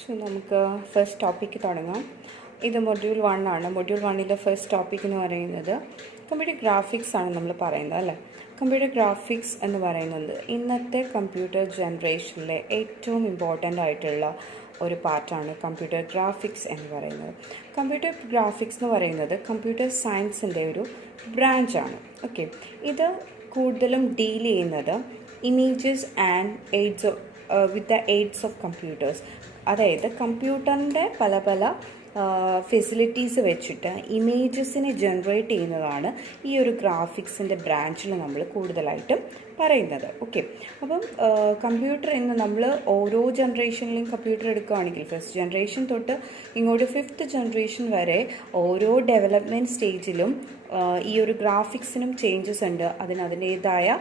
So നമുക്ക് first topic തുടങ്ങാം. ഇത് മൊഡ്യൂൾ 1 ആണ്. മൊഡ്യൂൾ 1ലെ ഫസ്റ്റ് ടോപ്പിക് എന്ന് പറയുന്നത് കമ്പ്യൂട്ടർ ഗ്രാഫിക്സ് ആണ് നമ്മൾ പറയുന്നത് അല്ലേ. കമ്പ്യൂട്ടർ ഗ്രാഫിക്സ് എന്ന് പറയുന്നത് ഇന്നത്തെ കമ്പ്യൂട്ടർ ജനറേഷനിലെ ഏറ്റവും ഇമ്പോർട്ടൻ്റ് ആയിട്ടുള്ള ഒരു പാർട്ടാണ് കമ്പ്യൂട്ടർ ഗ്രാഫിക്സ് എന്ന് പറയുന്നത്. കമ്പ്യൂട്ടർ ഗ്രാഫിക്സ് എന്ന് പറയുന്നത് കമ്പ്യൂട്ടർ സയൻസിൻ്റെ ഒരു ബ്രാഞ്ചാണ്. ഓക്കെ, ഇത് കൂടുതലും ഡീൽ ചെയ്യുന്നത് images and AIDS with the AIDS of computers. അതായത് കമ്പ്യൂട്ടറിൻ്റെ പല പല ഫെസിലിറ്റീസ് വെച്ചിട്ട് ഇമേജസിനെ ജനറേറ്റ് ചെയ്യുന്നതാണ് ഈ ഒരു ഗ്രാഫിക്സിൻ്റെ ബ്രാഞ്ചിൽ നമ്മൾ കൂടുതലായിട്ടും പറയുന്നത്. ഓക്കെ, അപ്പം കമ്പ്യൂട്ടർ ഇന്ന് നമ്മൾ ഓരോ ജനറേഷനിലും കമ്പ്യൂട്ടർ എടുക്കുകയാണെങ്കിൽ ഫസ്റ്റ് ജനറേഷൻ തൊട്ട് ഇങ്ങോട്ട് 5th ജനറേഷൻ വരെ ഓരോ ഡെവലപ്മെൻറ്റ് സ്റ്റേജിലും ഈ ഒരു ഗ്രാഫിക്സിനും ചേഞ്ചസ് ഉണ്ട്, അതിൻ്റേതായ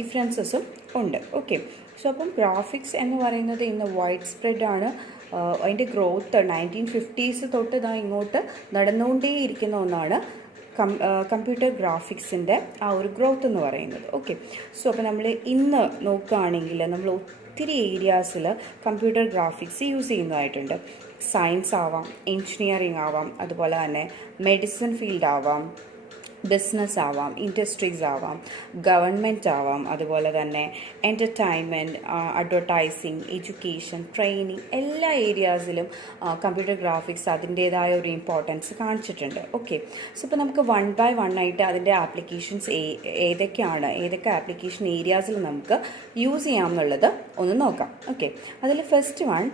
ഡിഫറൻസസും ഉണ്ട്. ഓക്കെ, സോ അപ്പം ഗ്രാഫിക്സ് എന്ന് പറയുന്നത് ഇന്ന് വൈഡ് സ്പ്രെഡ് ആണ്. അതിൻ്റെ ഗ്രോത്ത് 1950s തൊട്ട് ഇതാ ഇങ്ങോട്ട് നടന്നുകൊണ്ടേയിരിക്കുന്ന ഒന്നാണ് കമ്പ്യൂട്ടർ ഗ്രാഫിക്സിൻ്റെ ആ ഒരു ഗ്രോത്ത് എന്ന് പറയുന്നത്. ഓക്കെ, സോ അപ്പോൾ നമ്മൾ ഇന്ന് നോക്കുകയാണെങ്കിൽ നമ്മൾ ഒത്തിരി ഏരിയാസിൽ കമ്പ്യൂട്ടർ ഗ്രാഫിക്സ് യൂസ് ചെയ്യുന്നതായിട്ടുണ്ട്. സയൻസ് ആവാം, എൻജിനീയറിംഗ് ആവാം, അതുപോലെ തന്നെ മെഡിസിൻ ഫീൽഡ് ആവാം, ബിസിനസ് ആവാം, ഇൻഡസ്ട്രീസ് ആവാം, ഗവൺമെൻറ് ആവാം, അതുപോലെ തന്നെ എൻ്റർടൈൻമെൻറ്റ്, അഡ്വർടൈസിങ്, എഡ്യൂക്കേഷൻ, ട്രെയിനിങ്, എല്ലാ ഏരിയാസിലും കമ്പ്യൂട്ടർ ഗ്രാഫിക്സ് അതിൻ്റേതായ ഒരു ഇമ്പോർട്ടൻസ് കാണിച്ചിട്ടുണ്ട്. ഓക്കെ, സോ ഇപ്പോൾ നമുക്ക് 1 by 1 ആയിട്ട് അതിൻ്റെ ആപ്ലിക്കേഷൻസ് ഏതൊക്കെ ആപ്ലിക്കേഷൻ ഏരിയാസിൽ നമുക്ക് യൂസ് ചെയ്യാം എന്നുള്ളത് ഒന്ന് നോക്കാം. ഓക്കെ, അതിൽ first one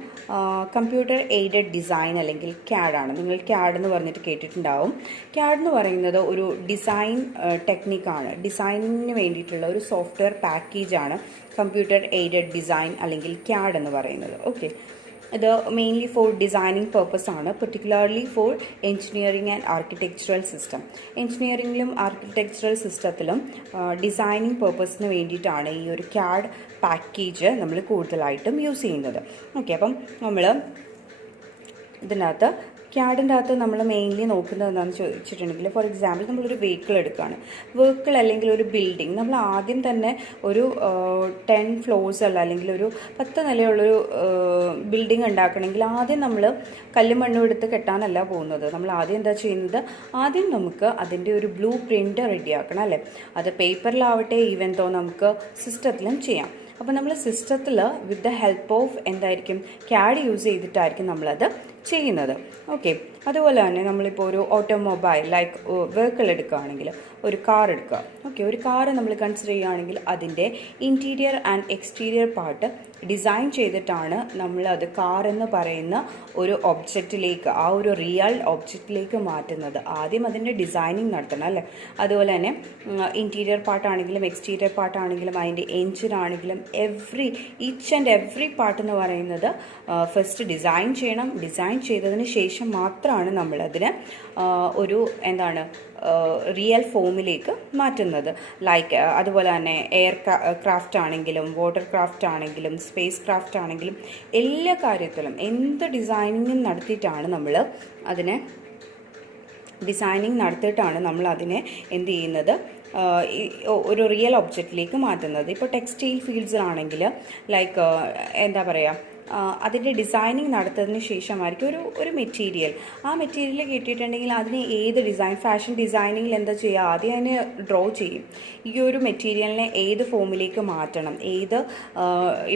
computer aided design അല്ലെങ്കിൽ CAD ആണ്. നിങ്ങൾ CAD എന്ന് പറഞ്ഞിട്ട് കേട്ടിട്ടുണ്ടാവും. CAD എന്ന് പറയുന്നത് ഒരു ഡിസൈൻ ടെക്നിക്കാണ്. ഡിസൈനിങ്ങിന് വേണ്ടിയിട്ടുള്ള ഒരു സോഫ്റ്റ്വെയർ പാക്കേജാണ് കമ്പ്യൂട്ടർ എയ്ഡഡ് ഡിസൈൻ അല്ലെങ്കിൽ CAD എന്ന് പറയുന്നത്. ഓക്കെ, ഇത് മെയിൻലി ഫോർ ഡിസൈനിങ് പർപ്പസ് ആണ്, particularly for engineering and architectural system. എൻജിനീയറിംഗിലും ആർക്കിടെക്ചറൽ സിസ്റ്റത്തിലും ഡിസൈനിങ് പർപ്പസിന് വേണ്ടിയിട്ടാണ് ഈ ഒരു CAD പാക്കേജ് നമ്മൾ കൂടുതലായിട്ടും യൂസ് ചെയ്യുന്നത്. ഓക്കെ, അപ്പം നമ്മൾ ഇതിനകത്ത് CADൻ്റെ അകത്ത് നമ്മൾ മെയിൻലി നോക്കുന്നത് എന്താണെന്ന് ചോദിച്ചിട്ടുണ്ടെങ്കിൽ, ഫോർ എക്സാമ്പിൾ നമ്മളൊരു വെഹിക്കിൾ എടുക്കുകയാണ്. വെഹിക്കിൾ അല്ലെങ്കിൽ ഒരു ബിൽഡിംഗ് നമ്മൾ ആദ്യം തന്നെ ഒരു 10 floors അല്ലെങ്കിൽ ഒരു 10 നിലയുള്ളൊരു ബിൽഡിംഗ് ഉണ്ടാക്കണമെങ്കിൽ ആദ്യം നമ്മൾ കല്ലും മണ്ണും എടുത്ത് കെട്ടാനല്ല പോകുന്നത്. നമ്മൾ ആദ്യം എന്താ ചെയ്യുന്നത്, ആദ്യം നമുക്ക് അതിൻ്റെ ഒരു ബ്ലൂ പ്രിൻ്റ് റെഡിയാക്കണം അല്ലേ. അത് പേപ്പറിലാവട്ടെ, ഈവൻ തോ നമുക്ക് സിസ്റ്റത്തിലും ചെയ്യാം. അപ്പോൾ നമ്മൾ സിസ്റ്റത്തിൽ വിത്ത് ദ ഹെൽപ്പ് ഓഫ് എന്തായിരിക്കും CAD യൂസ് ചെയ്തിട്ടായിരിക്കും നമ്മളത് ചെയ്യുന്നത്. ഓക്കെ, അതുപോലെ തന്നെ നമ്മളിപ്പോൾ ഒരു ഓട്ടോമൊബൈൽ ലൈക്ക് വെഹിക്കിൾ എടുക്കുകയാണെങ്കിൽ ഒരു കാർ എടുക്കുക. ഓക്കെ, ഒരു കാർ നമ്മൾ കൺസിഡർ ചെയ്യുകയാണെങ്കിൽ അതിൻ്റെ interior and exterior part design ചെയ്തിട്ടാണ് നമ്മളത് കാർ എന്ന് പറയുന്ന ഒരു ഒബ്ജക്റ്റിലേക്ക്, ആ ഒരു റിയൽ ഒബ്ജക്റ്റിലേക്ക് മാറ്റുന്നത്. ആദ്യം അതിൻ്റെ ഡിസൈനിങ് നടത്തണം അല്ലേ. അതുപോലെ തന്നെ ഇൻറ്റീരിയർ പാർട്ടാണെങ്കിലും എക്സ്റ്റീരിയർ പാർട്ടാണെങ്കിലും അതിൻ്റെ എൻജിനാണെങ്കിലും ഈച്ച് ആൻഡ് എവറി പാർട്ട് എന്ന് പറയുന്നത് ഫസ്റ്റ് ഡിസൈൻ ചെയ്യണം. ഡിസൈൻ ചെയ്തതിന് ശേഷം മാത്രമാണ് നമ്മളതിന് ഒരു റിയൽ ഫോമിലേക്ക് മാറ്റുന്നത്. ലൈക്ക് അതുപോലെ തന്നെ എയർ ക്രാഫ്റ്റ് ആണെങ്കിലും വാട്ടർ ക്രാഫ്റ്റ് ആണെങ്കിലും സ്പേസ് ക്രാഫ്റ്റ് ആണെങ്കിലും എല്ലാ കാര്യത്തിലും എന്ത് ഡിസൈനിങ്ങും നടത്തിയിട്ടാണ് നമ്മൾ അതിനെ എന്ത് ചെയ്യുന്നത്, ഒരു റിയൽ ഒബ്ജക്റ്റിലേക്ക് മാറ്റുന്നത്. ഇപ്പോൾ ടെക്സ്റ്റൈൽ ഫീൽഡ്സിലാണെങ്കിൽ ലൈക്ക് അതിൻ്റെ ഡിസൈനിങ് നടത്തുന്നതിന് ശേഷമായിരിക്കും ഒരു മെറ്റീരിയൽ, ആ മെറ്റീരിയൽ കിട്ടിയിട്ടുണ്ടെങ്കിൽ അതിന് ഏത് ഡിസൈൻ, ഫാഷൻ ഡിസൈനിങ്ങിൽ എന്താ ചെയ്യുക, ആദ്യം അതിനെ ഡ്രോ ചെയ്യും. ഈ ഒരു മെറ്റീരിയലിനെ ഏത് ഫോമിലേക്ക് മാറ്റണം,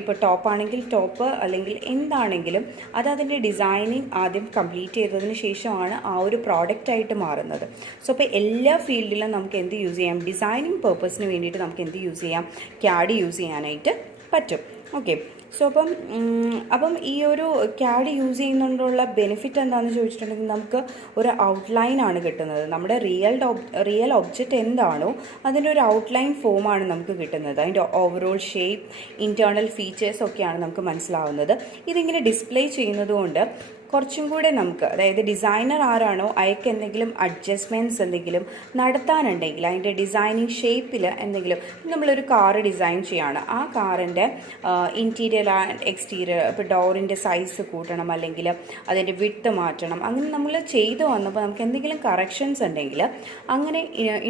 ഇപ്പോൾ ടോപ്പാണെങ്കിൽ ടോപ്പ് അല്ലെങ്കിൽ എന്താണെങ്കിലും അതിൻ്റെ ഡിസൈനിങ് ആദ്യം കംപ്ലീറ്റ് ചെയ്തതിന് ശേഷമാണ് ആ ഒരു പ്രോഡക്റ്റായിട്ട് മാറുന്നത്. സോ അപ്പോൾ എല്ലാ ഫീൽഡിലും നമുക്ക് എന്ത് യൂസ് ചെയ്യാം, ഡിസൈനിങ് പർപ്പസിന് വേണ്ടിയിട്ട് നമുക്ക് എന്ത് യൂസ് ചെയ്യാം, CAD യൂസ് ചെയ്യാനായിട്ട് പറ്റും. ഓക്കെ, സോ അപ്പം ഈ ഒരു CAD യൂസ് ചെയ്യുന്നതുകൊണ്ടുള്ള ബെനിഫിറ്റ് എന്താണെന്ന് ചോദിച്ചിട്ടുണ്ടെങ്കിൽ നമുക്ക് ഒരു ഔട്ട്ലൈനാണ് കിട്ടുന്നത്. നമ്മുടെ റിയൽ ഒബ്ജക്റ്റ് എന്താണോ അതിൻ്റെ ഒരു ഔട്ട്ലൈൻ ഫോമാണ് നമുക്ക് കിട്ടുന്നത്. അതിൻ്റെ ഓവറോൾ ഷേപ്പ്, ഇൻറ്റേർണൽ ഫീച്ചേഴ്സ് ഒക്കെയാണ് നമുക്ക് മനസ്സിലാവുന്നത്. ഇതിങ്ങനെ ഡിസ്പ്ലേ ചെയ്യുന്നത് കൊണ്ട് കുറച്ചും കൂടെ നമുക്ക്, അതായത് ഡിസൈനർ ആരാണോ അയാൾക്ക് എന്തെങ്കിലും അഡ്ജസ്റ്റ്മെൻറ്റ്സ് എന്തെങ്കിലും നടത്താനുണ്ടെങ്കിൽ അതിൻ്റെ ഡിസൈനിങ് ഷേപ്പിൽ എന്തെങ്കിലും, നമ്മളൊരു കാറ് ഡിസൈൻ ചെയ്യുകയാണ്, ആ കാറിൻ്റെ ഇൻറ്റീരിയർ ആൻഡ് എക്സ്റ്റീരിയർ, ഇപ്പോൾ ഡോറിൻ്റെ സൈസ് കൂട്ടണം അല്ലെങ്കിൽ അതിൻ്റെ വിഡ്ത്ത് മാറ്റണം, അങ്ങനെ നമ്മൾ ചെയ്തു വന്നപ്പോൾ നമുക്ക് എന്തെങ്കിലും കറക്ഷൻസ് ഉണ്ടെങ്കിൽ അങ്ങനെ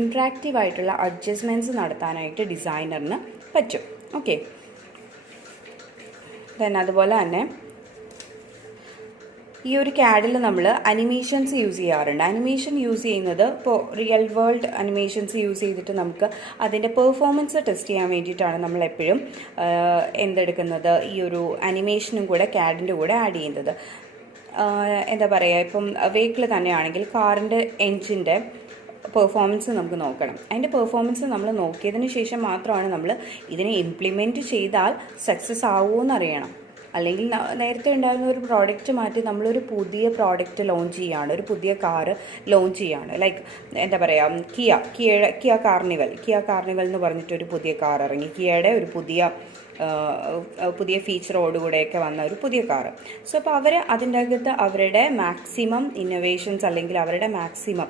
ഇൻട്രാക്റ്റീവ് ആയിട്ടുള്ള അഡ്ജസ്റ്റ്മെൻറ്റ്സ് നടത്താനായിട്ട് ഡിസൈനറിന് പറ്റും. ഓക്കെ, ദെൻ അതുപോലെ തന്നെ ഈ ഒരു CAD-ൽ നമ്മൾ അനിമേഷൻസ് യൂസ് ചെയ്യാറുണ്ട്. അനിമേഷൻ യൂസ് ചെയ്യുന്നത് ഇപ്പോൾ റിയൽ വേൾഡ് അനിമേഷൻസ് യൂസ് ചെയ്തിട്ട് നമുക്ക് അതിൻ്റെ പെർഫോമൻസ് ടെസ്റ്റ് ചെയ്യാൻ വേണ്ടിയിട്ടാണ് നമ്മൾ എപ്പോഴും എന്തെടുക്കുന്നത്, ഈ ഒരു അനിമേഷനും കൂടെ CAD-ൻ്റെ കൂടെ ആഡ് ചെയ്യുന്നത്. എന്താ പറയുക, ഇപ്പം വെഹിക്കിൾ തന്നെയാണെങ്കിൽ കാറിൻ്റെ എൻജിൻ്റെ പെർഫോമൻസ് നമുക്ക് നോക്കണം. അതിൻ്റെ പെർഫോമൻസ് നമ്മൾ നോക്കിയതിന് ശേഷം മാത്രമാണ് നമ്മൾ ഇതിനെ ഇംപ്ലിമെൻറ്റ് ചെയ്താൽ സക്സസ് ആവുമോ എന്നറിയണം. അല്ലെങ്കിൽ നേരത്തെ ഉണ്ടായിരുന്ന ഒരു പ്രോഡക്റ്റ് മാറ്റി നമ്മളൊരു പുതിയ പ്രോഡക്റ്റ് ലോഞ്ച് ചെയ്യുകയാണ്, ഒരു പുതിയ കാറ് ലോഞ്ച് ചെയ്യുകയാണ്. ലൈക്ക് എന്താ പറയുക, കിയ കാർണിവൽ എന്ന് പറഞ്ഞിട്ടൊരു പുതിയ കാർ ഇറങ്ങി. കിയയുടെ ഒരു പുതിയ ഫീച്ചറോടുകൂടെയൊക്കെ വന്ന ഒരു പുതിയ കാറ്. സോ അപ്പോൾ അവർ അതിൻ്റെ അകത്ത് അവരുടെ മാക്സിമം ഇന്നോവേഷൻസ് അല്ലെങ്കിൽ അവരുടെ മാക്സിമം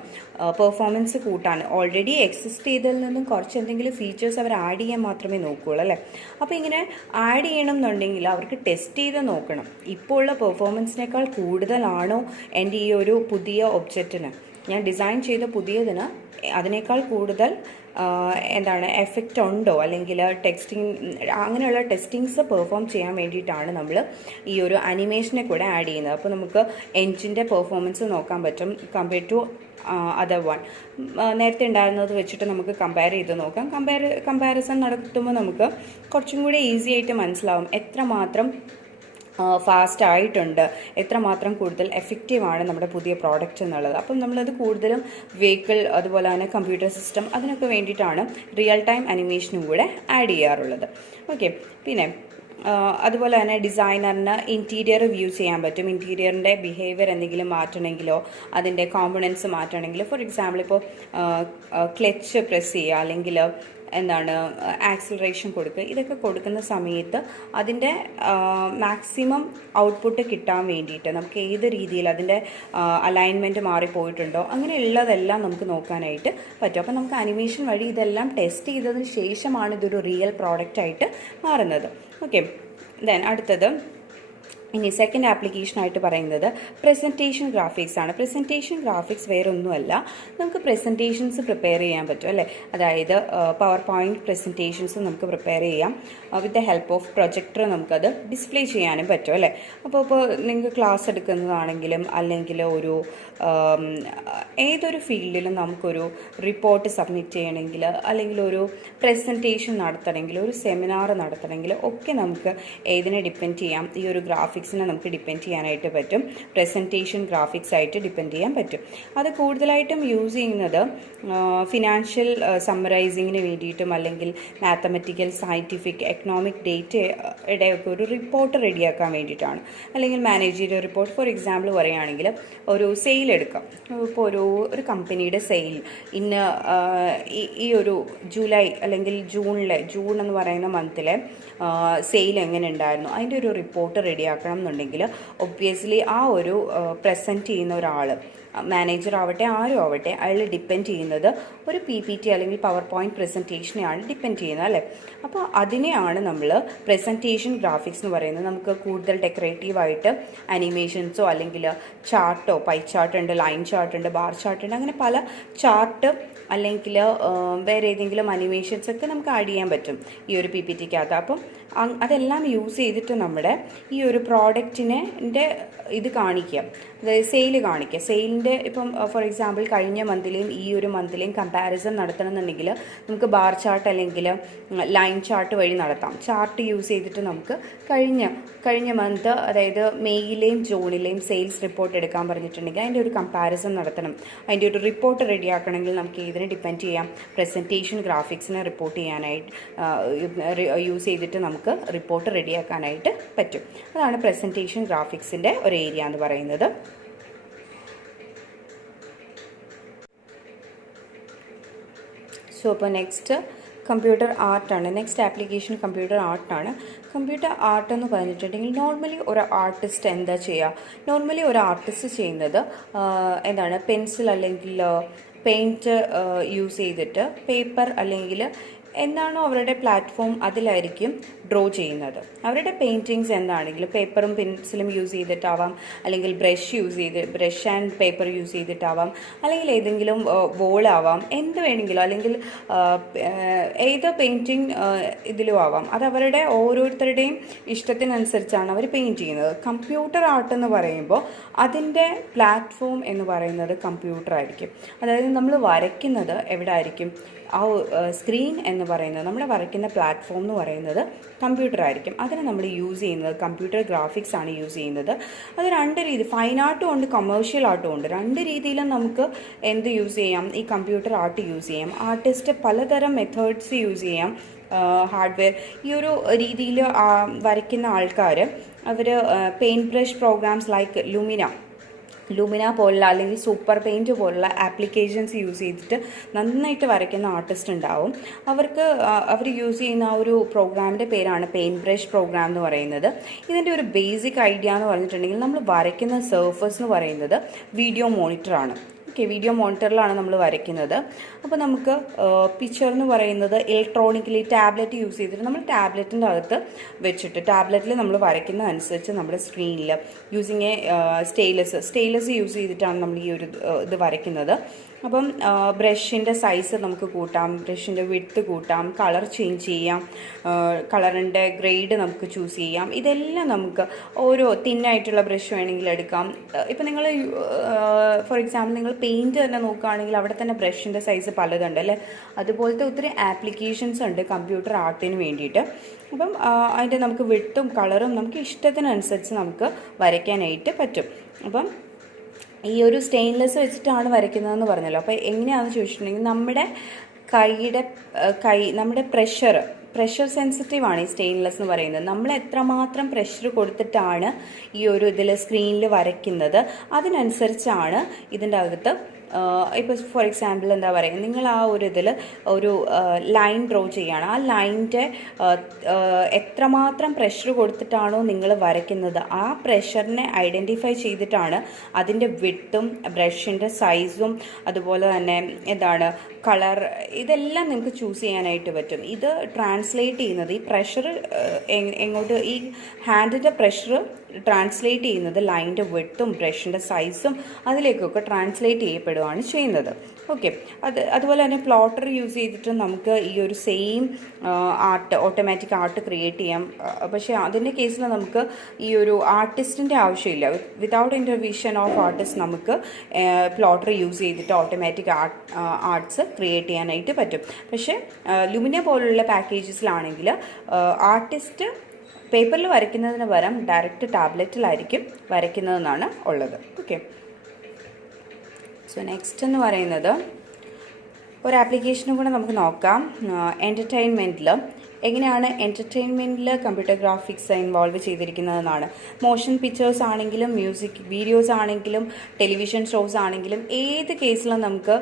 പെർഫോമൻസ് കൂട്ടാൻ ഓൾറെഡി എക്സിസ്റ്റ് ചെയ്തതിൽ നിന്നും കുറച്ച് എന്തെങ്കിലും ഫീച്ചേഴ്സ് അവർ ആഡ് ചെയ്യാൻ മാത്രമേ നോക്കുകയുള്ളൂ അല്ലേ. അപ്പോൾ ഇങ്ങനെ ആഡ് ചെയ്യണം എന്നുണ്ടെങ്കിൽ അവർക്ക് ടെസ്റ്റ് ചെയ്ത് നോക്കണം, ഇപ്പോൾ ഉള്ള പെർഫോമൻസിനേക്കാൾ കൂടുതലാണോ എൻ്റെ ഈ ഒരു പുതിയ ഒബ്ജക്റ്റിന്, ഞാൻ ഡിസൈൻ ചെയ്ത പുതിയതിന് അതിനേക്കാൾ കൂടുതൽ എഫക്റ്റ് ഉണ്ടോ, അല്ലെങ്കിൽ അങ്ങനെയുള്ള ടെസ്റ്റിങ്സ് പെർഫോം ചെയ്യാൻ വേണ്ടിയിട്ടാണ് നമ്മൾ ഈ ഒരു അനിമേഷനെ കൂടെ ആഡ് ചെയ്യുന്നത്. അപ്പോൾ നമുക്ക് എൻജിൻ്റെ പെർഫോമൻസ് നോക്കാൻ പറ്റും കമ്പയർ ടു അതർ വൺ. നേരത്തെ ഉണ്ടായിരുന്നത് വെച്ചിട്ട് നമുക്ക് കമ്പയർ ചെയ്ത് നോക്കാം. കമ്പാരിസൺ നടത്തുമ്പോൾ നമുക്ക് കുറച്ചും കൂടി ഈസി ആയിട്ട് മനസ്സിലാവും എത്രമാത്രം ഫാസ്റ്റ് ആയിട്ടുണ്ട്, എത്രമാത്രം കൂടുതൽ എഫക്റ്റീവാണ് നമ്മുടെ പുതിയ പ്രോഡക്റ്റ് എന്നുള്ളത്. അപ്പം നമ്മളത് കൂടുതലും വെഹിക്കിൾ, അതുപോലെ തന്നെ കമ്പ്യൂട്ടർ സിസ്റ്റം, അതിനൊക്കെ വേണ്ടിയിട്ടാണ് റിയൽ ടൈം അനിമേഷനും കൂടെ ആഡ് ചെയ്യാറുള്ളത്. ഓക്കെ, പിന്നെ അതുപോലെ തന്നെ ഡിസൈനറിന് ഇൻറ്റീരിയർ വ്യൂ ചെയ്യാൻ പറ്റും. ഇൻറ്റീരിയറിൻ്റെ ബിഹേവിയർ എന്തെങ്കിലും മാറ്റണമെങ്കിലോ അതിൻ്റെ കോമ്പണൻസ് മാറ്റണമെങ്കിലോ, ഫോർ എക്സാമ്പിൾ ഇപ്പോൾ ക്ലച്ച് പ്രസ് ചെയ്യുക, അല്ലെങ്കിൽ ആക്സിലറേഷൻ കൊടുക്കുക, ഇതൊക്കെ കൊടുക്കുന്ന സമയത്ത് അതിൻ്റെ മാക്സിമം ഔട്ട്പുട്ട് കിട്ടാൻ വേണ്ടിയിട്ട് നമുക്ക് ഏത് രീതിയിൽ അതിൻ്റെ അലൈൻമെൻറ്റ് മാറിപ്പോയിട്ടുണ്ടോ അങ്ങനെയുള്ളതെല്ലാം നമുക്ക് നോക്കാനായിട്ട് പറ്റും. അപ്പോൾ നമുക്ക് അനിമേഷൻ വഴി ഇതെല്ലാം ടെസ്റ്റ് ചെയ്തതിന് ശേഷമാണ് ഇതൊരു റിയൽ പ്രോഡക്റ്റായിട്ട് മാറുന്നത്. ഓക്കെ, ദെൻ അടുത്തത് ഇനി സെക്കൻഡ് ആപ്ലിക്കേഷനായിട്ട് പറയുന്നത് പ്രസൻറ്റേഷൻ ഗ്രാഫിക്സ് ആണ്. പ്രസൻറ്റേഷൻ ഗ്രാഫിക്സ് വേറൊന്നുമല്ല, നമുക്ക് പ്രസൻറ്റേഷൻസ് പ്രിപ്പയർ ചെയ്യാൻ പറ്റും അല്ലേ. അതായത് പവർ പോയിൻറ്റ് പ്രസൻറ്റേഷൻസ് നമുക്ക് പ്രിപ്പയർ ചെയ്യാം. With the help of projector നമുക്കത് ഡിസ്പ്ലേ ചെയ്യാനും പറ്റും അല്ലേ. അപ്പോൾ നിങ്ങൾക്ക് ക്ലാസ് എടുക്കുന്നതാണെങ്കിലും അല്ലെങ്കിൽ ഒരു ഏതൊരു ഫീൽഡിലും നമുക്കൊരു റിപ്പോർട്ട് സബ്മിറ്റ് ചെയ്യണമെങ്കിൽ, അല്ലെങ്കിൽ ഒരു പ്രസൻറ്റേഷൻ നടത്തണമെങ്കിൽ, ഒരു സെമിനാർ നടത്തണമെങ്കിൽ ഒക്കെ നമുക്ക് ഏതിനെ ഡിപ്പെൻഡ് ചെയ്യാം, ഈ ഒരു ഗ്രാഫിക്സിനെ നമുക്ക് ഡിപ്പെൻഡ് ചെയ്യാനായിട്ട് പറ്റും. പ്രസൻറ്റേഷൻ ഗ്രാഫിക്സ് ആയിട്ട് ഡിപ്പെൻഡ് ചെയ്യാൻ പറ്റും. അത് കൂടുതലായിട്ടും യൂസ് ചെയ്യുന്നത് ഫിനാൻഷ്യൽ സമ്മറൈസിങ്ങിന് വേണ്ടിയിട്ടും, അല്ലെങ്കിൽ മാത്തമെറ്റിക്കൽ, സയൻറ്റിഫിക്, എക്കണോമിക് ഡേറ്റയുടെ ഒക്കെ ഒരു റിപ്പോർട്ട് റെഡിയാക്കാൻ വേണ്ടിയിട്ടാണ്. അല്ലെങ്കിൽ മാനേജീരിയൽ റിപ്പോർട്ട്. ഫോർ എക്സാമ്പിൾ പറയുകയാണെങ്കിൽ ഒരു സെയിൽ എടുക്കാം. ഇപ്പോൾ ഒരു കമ്പനിയുടെ സെയിൽ ഈ ഒരു ജൂലൈ അല്ലെങ്കിൽ ജൂൺ എന്ന് പറയുന്ന മന്തിലെ സെയിൽ എങ്ങനെ ഉണ്ടായിരുന്നു, അതിൻ്റെ ഒരു റിപ്പോർട്ട് റെഡിയാക്കണം എന്നുണ്ടെങ്കിൽ ഒബ്വിയസ്ലി ആ ഒരു പ്രസൻറ്റ് ചെയ്യുന്ന ഒരാൾ, മാനേജർ ആവട്ടെ ആരും ആവട്ടെ, അയാൾ ഡിപ്പെൻഡ് ചെയ്യുന്നത് ഒരു PPT അല്ലെങ്കിൽ പവർ പോയിൻറ്റ് പ്രസൻറ്റേഷനെയാണ് ഡിപ്പെൻഡ് ചെയ്യുന്നത് അല്ലേ. അപ്പോൾ അതിനെയാണ് നമ്മൾ പ്രസൻറ്റേഷൻ ഗ്രാഫിക്സ് എന്ന് പറയുന്നത്. നമുക്ക് കൂടുതൽ ഡെക്കറേറ്റീവായിട്ട് അനിമേഷൻസോ അല്ലെങ്കിൽ ചാർട്ടോ, പൈ ചാർട്ട് ഉണ്ട്, ലൈൻ ചാർട്ട് ഉണ്ട്, ബാർ ചാർട്ട് ഉണ്ട്, അങ്ങനെ പല ചാർട്ട് അല്ലെങ്കിൽ വേറെ ഏതെങ്കിലും അനിമേഷൻസ് ഒക്കെ നമുക്ക് ആഡ് ചെയ്യാൻ പറ്റും ഈ ഒരു PPTക്കകത്ത്. അപ്പം അതെല്ലാം യൂസ് ചെയ്തിട്ട് നമ്മുടെ ഈ ഒരു പ്രോഡക്റ്റിനെ ഇത് കാണിക്കുക, അതായത് സെയിൽ കാണിക്കുക. സെയിലിൻ്റെ ഇപ്പം ഫോർ എക്സാമ്പിൾ കഴിഞ്ഞ മന്തിലെയും ഈ ഒരു മന്തിലെയും കമ്പാരിസൺ നടത്തണമെന്നുണ്ടെങ്കിൽ നമുക്ക് ബാർ ചാർട്ട് അല്ലെങ്കിൽ ലൈൻ ചാർട്ട് വഴി നടത്താം. ചാർട്ട് യൂസ് ചെയ്തിട്ട് നമുക്ക് കഴിഞ്ഞ മന്ത്, അതായത് മെയ്യിലെയും ജൂണിലെയും സെയിൽസ് റിപ്പോർട്ട് എടുക്കാൻ പറഞ്ഞിട്ടുണ്ടെങ്കിൽ അതിൻ്റെ ഒരു കമ്പാരിസൺ നടത്തണം. അതിൻ്റെ ഒരു റിപ്പോർട്ട് റെഡിയാക്കണമെങ്കിൽ നമുക്ക് ഇതിനെ ഡിപ്പെൻഡ് ചെയ്യാം. പ്രസൻറ്റേഷൻ ഗ്രാഫിക്സിനെ റിപ്പോർട്ട് ചെയ്യാനായിട്ട് യൂസ് ചെയ്തിട്ട് നമുക്ക് റിപ്പോർട്ട് റെഡിയാക്കാനായിട്ട് പറ്റും. അതാണ് പ്രസൻറ്റേഷൻ ഗ്രാഫിക്സിൻ്റെ ഒരു ഏരിയ എന്ന് പറയുന്നത്. സോ അപ്പോൾ നെക്സ്റ്റ് കമ്പ്യൂട്ടർ ആർട്ടാണ്. നെക്സ്റ്റ് ആപ്ലിക്കേഷൻ കമ്പ്യൂട്ടർ ആർട്ടാണ്. കമ്പ്യൂട്ടർ ആർട്ട് എന്ന് പറഞ്ഞിട്ടുണ്ടെങ്കിൽ നോർമലി ഒരു ആർട്ടിസ്റ്റ് എന്താ ചെയ്യുക, നോർമലി ഒരു ആർട്ടിസ്റ്റ് ചെയ്യുന്നത് പെൻസിൽ അല്ലെങ്കിൽ പെയിൻറ്റ് യൂസ് ചെയ്തിട്ട് പേപ്പർ അല്ലെങ്കിൽ എന്താണോ അവരുടെ പ്ലാറ്റ്ഫോം അതിലായിരിക്കും ഡ്രോ ചെയ്യുന്നത്. അവരുടെ പെയിൻറ്റിങ്സ് എന്താണെങ്കിലും പേപ്പറും പെൻസിലും യൂസ് ചെയ്തിട്ടാവാം, അല്ലെങ്കിൽ ബ്രഷ് ആൻഡ് പേപ്പർ യൂസ് ചെയ്തിട്ടാവാം, അല്ലെങ്കിൽ ഏതെങ്കിലും വോളാവാം, എന്ത് വേണമെങ്കിലും, അല്ലെങ്കിൽ ഏത് പെയിൻറ്റിങ് ഇതിലും ആവാം. അത് അവരുടെ ഓരോരുത്തരുടെയും ഇഷ്ടത്തിനനുസരിച്ചാണ് അവർ പെയിൻറ്റ് ചെയ്യുന്നത്. കമ്പ്യൂട്ടർ ആർട്ട് എന്ന് പറയുമ്പോൾ അതിൻ്റെ പ്ലാറ്റ്ഫോം എന്ന് പറയുന്നത് കമ്പ്യൂട്ടർ ആയിരിക്കും. അതായത് നമ്മൾ വരയ്ക്കുന്നത് എവിടെ ആയിരിക്കും? ആ സ്ക്രീൻ എന്ന് പറയുന്നത്, നമ്മുടെ വരയ്ക്കുന്ന പ്ലാറ്റ്ഫോം എന്ന് പറയുന്നത് കമ്പ്യൂട്ടർ ആയിരിക്കും. അതിന് നമ്മൾ യൂസ് ചെയ്യുന്നത് കമ്പ്യൂട്ടർ ഗ്രാഫിക്സ് ആണ് യൂസ് ചെയ്യുന്നത്. അത് രണ്ട് രീതി, ഫൈൻ ആർട്ടും ഉണ്ട്, കൊമേഴ്ഷ്യൽ ആർട്ടും ഉണ്ട്. രണ്ട് രീതിയിലും നമുക്ക് എന്ത് യൂസ് ചെയ്യാം? ഈ കമ്പ്യൂട്ടർ ആർട്ട് യൂസ് ചെയ്യാം. ആർട്ടിസ്റ്റ് പലതരം മെത്തേഡ്സ് യൂസ് ചെയ്യാം. ഹാർഡ്വെയർ ഈ ഒരു രീതിയിൽ വരയ്ക്കുന്ന ആൾക്കാർ അവർ paint brush programs like Lumina പോലുള്ള അല്ലെങ്കിൽ സൂപ്പർ പെയിൻറ്റ് പോലുള്ള ആപ്ലിക്കേഷൻസ് യൂസ് ചെയ്തിട്ട് നന്നായിട്ട് വരയ്ക്കുന്ന ആർട്ടിസ്റ്റ് ഉണ്ടാവും. അവർ യൂസ് ചെയ്യുന്ന ആ ഒരു പ്രോഗ്രാമിൻ്റെ പേരാണ് പെയിൻറ്റ് ബ്രഷ് പ്രോഗ്രാം എന്ന് പറയുന്നത്. ഇതിൻ്റെ ഒരു ബേസിക് ഐഡിയ എന്ന് പറഞ്ഞിട്ടുണ്ടെങ്കിൽ നമ്മൾ വരയ്ക്കുന്ന സർഫസ് എന്ന് പറയുന്നത് വീഡിയോ മോണിറ്ററാണ്. വീഡിയോ മോണിറ്ററിലാണ് നമ്മൾ വരയ്ക്കുന്നത്. അപ്പോൾ നമുക്ക് പിക്ചർ എന്ന് പറയുന്നത് ഇലക്ട്രോണിക്കലി ടാബ്ലറ്റ് യൂസ് ചെയ്തിട്ട് നമ്മൾ ടാബ്ലറ്റിൻ്റെ അകത്ത് വെച്ചിട്ട് ടാബ്ലറ്റിൽ നമ്മൾ വരയ്ക്കുന്ന അനുസരിച്ച് നമ്മുടെ സ്ക്രീനിൽ യൂസിങ് സ്റ്റെയിലസ് യൂസ് ചെയ്തിട്ടാണ് നമ്മൾ ഈ ഒരു ഇത് വരയ്ക്കുന്നത്. അപ്പം ബ്രഷിൻ്റെ സൈസ് നമുക്ക് കൂട്ടാം, ബ്രഷിൻ്റെ വിഡ്ത്ത് കൂട്ടാം, കളർ ചേഞ്ച് ചെയ്യാം, കളറിൻ്റെ ഗ്രേഡ് നമുക്ക് ചൂസ് ചെയ്യാം. ഇതെല്ലാം നമുക്ക് ഓരോ തിന്നായിട്ടുള്ള ബ്രഷ് വേണമെങ്കിൽ എടുക്കാം. ഇപ്പം നിങ്ങൾ ഫോർ എക്സാമ്പിൾ നിങ്ങൾ പെയിൻറ്റ് തന്നെ നോക്കുകയാണെങ്കിൽ അവിടെ തന്നെ ബ്രഷിൻ്റെ സൈസ് പലതുണ്ട് അല്ലേ. അതുപോലത്തെ ഒത്തിരി ആപ്ലിക്കേഷൻസ് ഉണ്ട് കമ്പ്യൂട്ടർ ആർട്ടിന് വേണ്ടിയിട്ട്. അപ്പം അതിൻ്റെ നമുക്ക് വിഡ്ത്തും കളറും നമുക്ക് ഇഷ്ടത്തിനനുസരിച്ച് നമുക്ക് വരയ്ക്കാനായിട്ട് പറ്റും. അപ്പം ഈ ഒരു സ്റ്റെയിൻലെസ് വെച്ചിട്ടാണ് വരയ്ക്കുന്നതെന്ന് പറഞ്ഞല്ലോ. അപ്പോൾ എങ്ങനെയാണെന്ന് ചോദിച്ചിട്ടുണ്ടെങ്കിൽ നമ്മുടെ പ്രഷർ സെൻസിറ്റീവ് ആണ് ഈ സ്റ്റെയിൻലെസ് എന്ന് പറയുന്നത്. നമ്മൾ എത്രമാത്രം പ്രഷർ കൊടുത്തിട്ടാണ് ഈ ഒരു ഇതിൽ സ്ക്രീനിൽ വരയ്ക്കുന്നത് അതിനനുസരിച്ചാണ് ഇതിൻ്റെ അകത്ത് ഇപ്പോൾ ഫോർ എക്സാമ്പിൾ എന്താ പറയുക, നിങ്ങൾ ആ ഒരു ഇതിൽ ഒരു ലൈൻ ഡ്രോ ചെയ്യുകയാണ്. ആ ലൈനിൻ്റെ എത്രമാത്രം പ്രഷർ കൊടുത്തിട്ടാണോ നിങ്ങൾ വരയ്ക്കുന്നത് ആ പ്രഷറിനെ ഐഡൻറ്റിഫൈ ചെയ്തിട്ടാണ് അതിൻ്റെ വിഡ്ത്തും ബ്രഷിൻ്റെ സൈസും അതുപോലെ തന്നെ കളർ ഇതെല്ലാം നിങ്ങൾക്ക് ചൂസ് ചെയ്യാനായിട്ട് പറ്റും. ഇത് ട്രാൻസ്ലേറ്റ് ചെയ്യുന്നത് ഈ പ്രഷർ എങ്ങോട്ട് ഈ ഹാൻഡിൻ്റെ പ്രഷർ ട്രാൻസ്ലേറ്റ് ചെയ്യുന്നത് ലൈനിൻ്റെ വിഡ്ത്തും ബ്രഷിൻ്റെ സൈസും അതിലേക്കൊക്കെ ട്രാൻസ്ലേറ്റ് ചെയ്യപ്പെടുകയാണ് ചെയ്യുന്നത്. ഓക്കെ, അതുപോലെ തന്നെ പ്ലോട്ടർ യൂസ് ചെയ്തിട്ട് നമുക്ക് ഈ ഒരു സെയിം ഓട്ടോമാറ്റിക് ആർട്ട് ക്രിയേറ്റ് ചെയ്യാം. പക്ഷേ അതിൻ്റെ കേസിൽ നമുക്ക് ഈ ഒരു ആർട്ടിസ്റ്റിൻ്റെ ആവശ്യമില്ല. വിതൗട്ട് ഇൻ്റർവിഷൻ ഓഫ് ആർട്ടിസ്റ്റ് നമുക്ക് പ്ലോട്ടർ യൂസ് ചെയ്തിട്ട് ഓട്ടോമാറ്റിക് ആർട്സ് ക്രിയേറ്റ് ചെയ്യാനായിട്ട് പറ്റും. പക്ഷേ ലുമിന പോലുള്ള പാക്കേജസിലാണെങ്കിൽ ആർട്ടിസ്റ്റ് പേപ്പറിൽ വരയ്ക്കുന്നതിന് പകരം ഡയറക്റ്റ് ടാബ്ലറ്റിലായിരിക്കും വരയ്ക്കുന്നതെന്നാണ് ഉള്ളത്. ഓക്കെ, സോ നെക്സ്റ്റ് എന്ന് പറയുന്നത് ഒരു ആപ്ലിക്കേഷനും കൂടെ നമുക്ക് നോക്കാം. എൻ്റർടൈൻമെൻറ്റിൽ എങ്ങനെയാണ് എൻ്റർടൈൻമെൻറ്റിൽ കമ്പ്യൂട്ടർ ഗ്രാഫിക്സ് ഇൻവോൾവ് ചെയ്തിരിക്കുന്നതെന്നാണ്. മോഷൻ പിക്ചേഴ്സ് ആണെങ്കിലും മ്യൂസിക് വീഡിയോസ് ആണെങ്കിലും ടെലിവിഷൻ ഷോസ് ആണെങ്കിലും ഏത് കേസിലും നമുക്ക്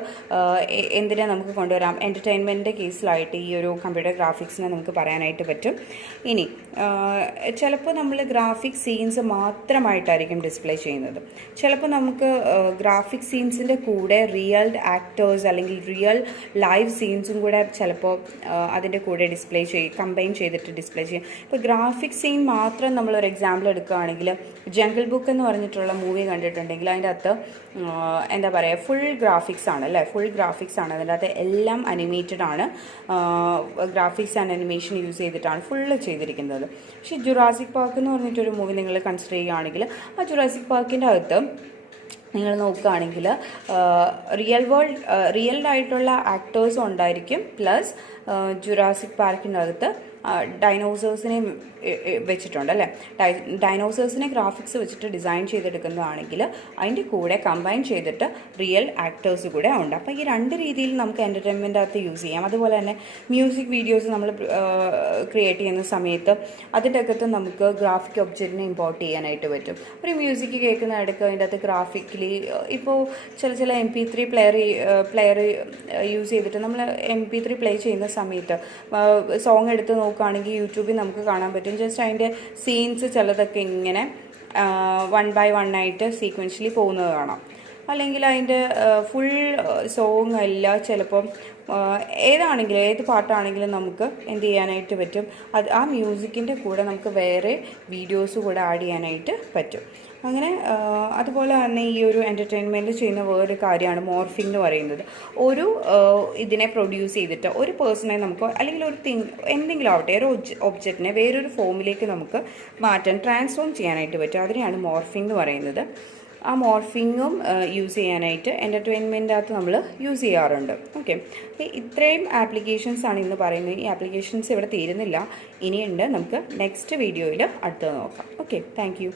എന്തിനെ നമുക്ക് കൊണ്ടുവരാം, എൻ്റർടൈൻമെൻറ്റിൻ്റെ കേസിലായിട്ട് ഈ ഒരു കമ്പ്യൂട്ടർ ഗ്രാഫിക്സിനെ നമുക്ക് പറയാനായിട്ട് പറ്റും. ഇനി ചിലപ്പോൾ നമ്മൾ ഗ്രാഫിക് സീൻസ് മാത്രമായിട്ടായിരിക്കും ഡിസ്പ്ലേ ചെയ്യുന്നത്. ചിലപ്പോൾ നമുക്ക് ഗ്രാഫിക് സീൻസിൻ്റെ കൂടെ റിയൽ ആക്ടേഴ്സ് അല്ലെങ്കിൽ റിയൽ ലൈവ് സീൻസും കൂടെ ചിലപ്പോൾ അതിൻ്റെ കൂടെ കമ്പൈൻ ചെയ്തിട്ട് ഡിസ്പ്ലേ ചെയ്യും. ഇപ്പോൾ ഗ്രാഫിക് സീൻ മാത്രം നമ്മളൊരു എക്സാമ്പിൾ എടുക്കുകയാണെങ്കിൽ ജംഗിൾ ബുക്ക് എന്ന് പറഞ്ഞിട്ടുള്ള മൂവി കണ്ടിട്ടുണ്ടെങ്കിൽ അതിൻ്റെ അകത്ത് എന്താ പറയുക ഫുൾ ഗ്രാഫിക്സ് ആണ് അല്ലേ, ഫുൾ ഗ്രാഫിക്സ് ആണ്. അതിൻ്റെ അകത്ത് എല്ലാം അനിമേറ്റഡ് ആണ്, ഗ്രാഫിക്സ് ആൻഡ് അനിമേഷൻ യൂസ് ചെയ്തിട്ടാണ് ഫുള്ള് ചെയ്തിരിക്കുന്നത്. പക്ഷേ ജുറാസിക് പാർക്ക് എന്ന് പറഞ്ഞിട്ടൊരു മൂവി നിങ്ങൾ കൺസിഡർ ചെയ്യുകയാണെങ്കിൽ ആ ജുറാസിക് പാർക്കിൻ്റെ അകത്ത് നിങ്ങൾ നോക്കുകയാണെങ്കിൽ റിയൽ ആയിട്ടുള്ള ആക്ടേഴ്സും ഉണ്ടായിരിക്കും. പ്ലസ് ജുറാസിക് പാർക്കിൻ്റെ അകത്ത് ഡൈനോസേഴ്സിനെ വെച്ചിട്ടുണ്ട് അല്ലേ. ഡൈനോസേഴ്സിനെ ഗ്രാഫിക്സ് വെച്ചിട്ട് ഡിസൈൻ ചെയ്തെടുക്കുന്നതാണെങ്കിൽ അതിൻ്റെ കൂടെ കമ്പൈൻ ചെയ്തിട്ട് റിയൽ ആക്ടേഴ്സ് കൂടെ ഉണ്ട്. അപ്പോൾ ഈ രണ്ട് രീതിയിൽ നമുക്ക് എൻ്റർടൈൻമെൻ്റ് അകത്ത് യൂസ് ചെയ്യാം. അതുപോലെ തന്നെ മ്യൂസിക് വീഡിയോസ് നമ്മൾ ക്രിയേറ്റ് ചെയ്യുന്ന സമയത്ത് അതിൻ്റെ അകത്ത് നമുക്ക് ഗ്രാഫിക് ഒബ്ജക്റ്റിനെ ഇമ്പോർട്ട് ചെയ്യാനായിട്ട് പറ്റും. ഒരു മ്യൂസിക് കേൾക്കുന്ന ഇടയ്ക്ക് അതിൻ്റെ അകത്ത് ഗ്രാഫിക്കലി ഇപ്പോൾ ചില MP3 പ്ലെയർ യൂസ് ചെയ്തിട്ട് നമ്മൾ MP3 പ്ലേ ചെയ്യുന്ന സമയത്ത് സോങ് എടുത്ത് നോക്കുകയാണെങ്കിൽ യൂട്യൂബിൽ നമുക്ക് കാണാൻ പറ്റും. ജസ്റ്റ് അതിൻ്റെ സീൻസ് ചിലതൊക്കെ ഇങ്ങനെ 1 by 1 ആയിട്ട് സീക്വൻഷ്യലി പോകുന്നത് കാണാം. അല്ലെങ്കിൽ അതിൻ്റെ ഫുൾ സോങ് അല്ല, ചിലപ്പം ഏതാണെങ്കിലും ഏത് പാട്ടാണെങ്കിലും നമുക്ക് എന്ത് ചെയ്യാനായിട്ട് പറ്റും, അത് ആ മ്യൂസിക്കിൻ്റെ കൂടെ നമുക്ക് വേറെ വീഡിയോസ് കൂടെ ആഡ് ചെയ്യാനായിട്ട് പറ്റും. അങ്ങനെ അതുപോലെ തന്നെ ഈ ഒരു എൻ്റർടൈൻമെൻറ്റ് ചെയ്യുന്ന വേറൊരു കാര്യമാണ് മോർഫിംഗ് എന്ന് പറയുന്നത്. ഒരു ഇതിനെ പ്രൊഡ്യൂസ് ചെയ്തിട്ട് ഒരു പേഴ്സണെ നമുക്ക് അല്ലെങ്കിൽ ഒരു എന്തെങ്കിലും ആവട്ടെ ഒരു ഒബ്ജക്റ്റിനെ വേറൊരു ഫോമിലേക്ക് നമുക്ക് മാറ്റാൻ ട്രാൻസ്ഫോം ചെയ്യാനായിട്ട് പറ്റും. അതിനെയാണ് മോർഫിംഗ് എന്ന് പറയുന്നത്. ആ മോർഫിങ്ങും യൂസ് ചെയ്യാനായിട്ട് എൻ്റർടൈൻമെൻറ്റിനകത്ത് നമ്മൾ യൂസ് ചെയ്യാറുണ്ട്. ഓക്കെ, ഇത്രയും ആപ്ലിക്കേഷൻസ് ആണ് ഇന്ന് പറയുന്നത്. ഈ ആപ്ലിക്കേഷൻസ് ഇവിടെ തീരുന്നില്ല, ഇനിയുണ്ട്. നമുക്ക് നെക്സ്റ്റ് വീഡിയോയിൽ അടുത്തത് നോക്കാം. Okay, thank you.